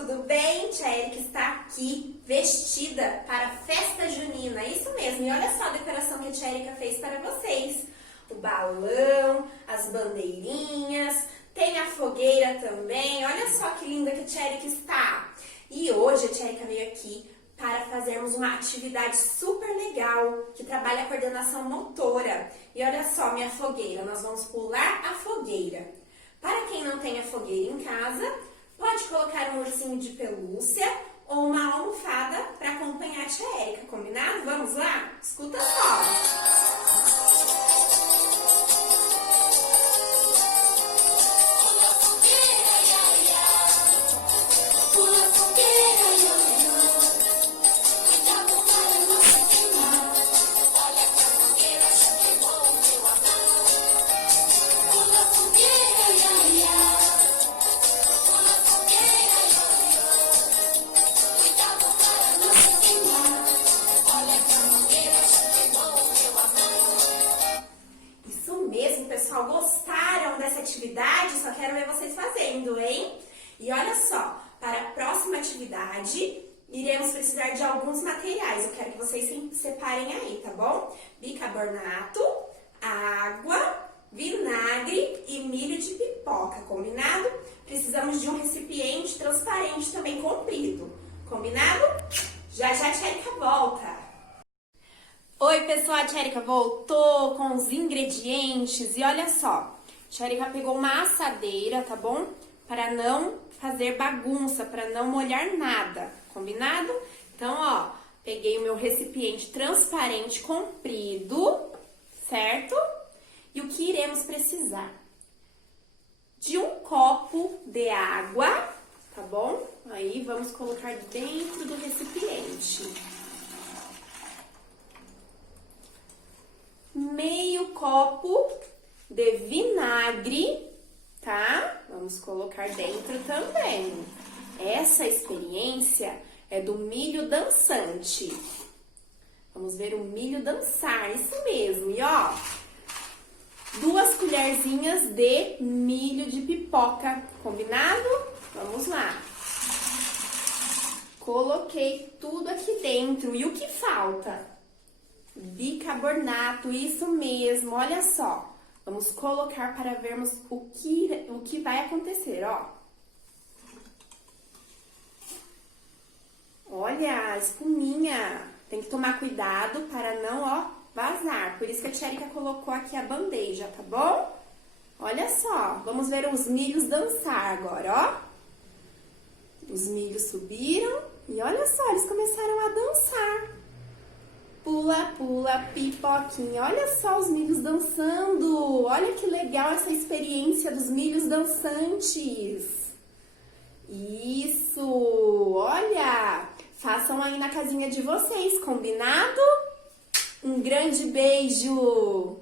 tudo bem? Tia Erika está aqui vestida para a festa junina, isso mesmo. E olha só a decoração que a tia Erika fez para vocês. O balão, as bandeirinhas, tem a fogueira também. Olha só que linda que a tia Erika está. E hoje a tia Erika veio aqui para fazermos uma atividade super legal, que trabalha a coordenação motora. E olha só minha fogueira, nós vamos pular a fogueira. Para quem não tem a fogueira em casa, pode colocar um ursinho de pelúcia ou uma almofada para acompanhar a tia Erika, combinado? Vamos lá? Escuta só! Pessoal, gostaram dessa atividade? Só quero ver vocês fazendo, hein? E olha só, para a próxima atividade, iremos precisar de alguns materiais. Eu quero que vocês separem aí, tá bom? Bicarbonato, água, vinagre e milho de pipoca, combinado? Precisamos de um recipiente transparente também comprido, combinado? Já já a tia Erika volta! Oi pessoal, a tia Erika voltou com os ingredientes e olha só, a tia Erika pegou uma assadeira, tá bom? Para não fazer bagunça, para não molhar nada, combinado? Então, ó, peguei o meu recipiente transparente comprido, certo? E o que iremos precisar? De um copo de água, tá bom? Aí vamos colocar dentro do recipiente. Meio copo de vinagre, tá? Vamos colocar dentro também. Essa experiência é do milho dançante. Vamos ver o milho dançar, isso mesmo. E ó, 2 colherzinhas de milho de pipoca, combinado? Vamos lá. Coloquei tudo aqui dentro. E o que falta? Bicarbonato, isso mesmo, olha só. Vamos colocar para vermos o que vai acontecer, ó. Olha, a espuminha. Tem que tomar cuidado para não, ó, vazar. Por isso que a tia Erika colocou aqui a bandeja, tá bom? Olha só, vamos ver os milhos dançar agora, ó. Os milhos subiram e olha só, eles começaram a dançar. Pula, pula, pipoquinha. Olha só os milhos dançando. Olha que legal essa experiência dos milhos dançantes. Isso. Olha. Façam aí na casinha de vocês, combinado? Um grande beijo.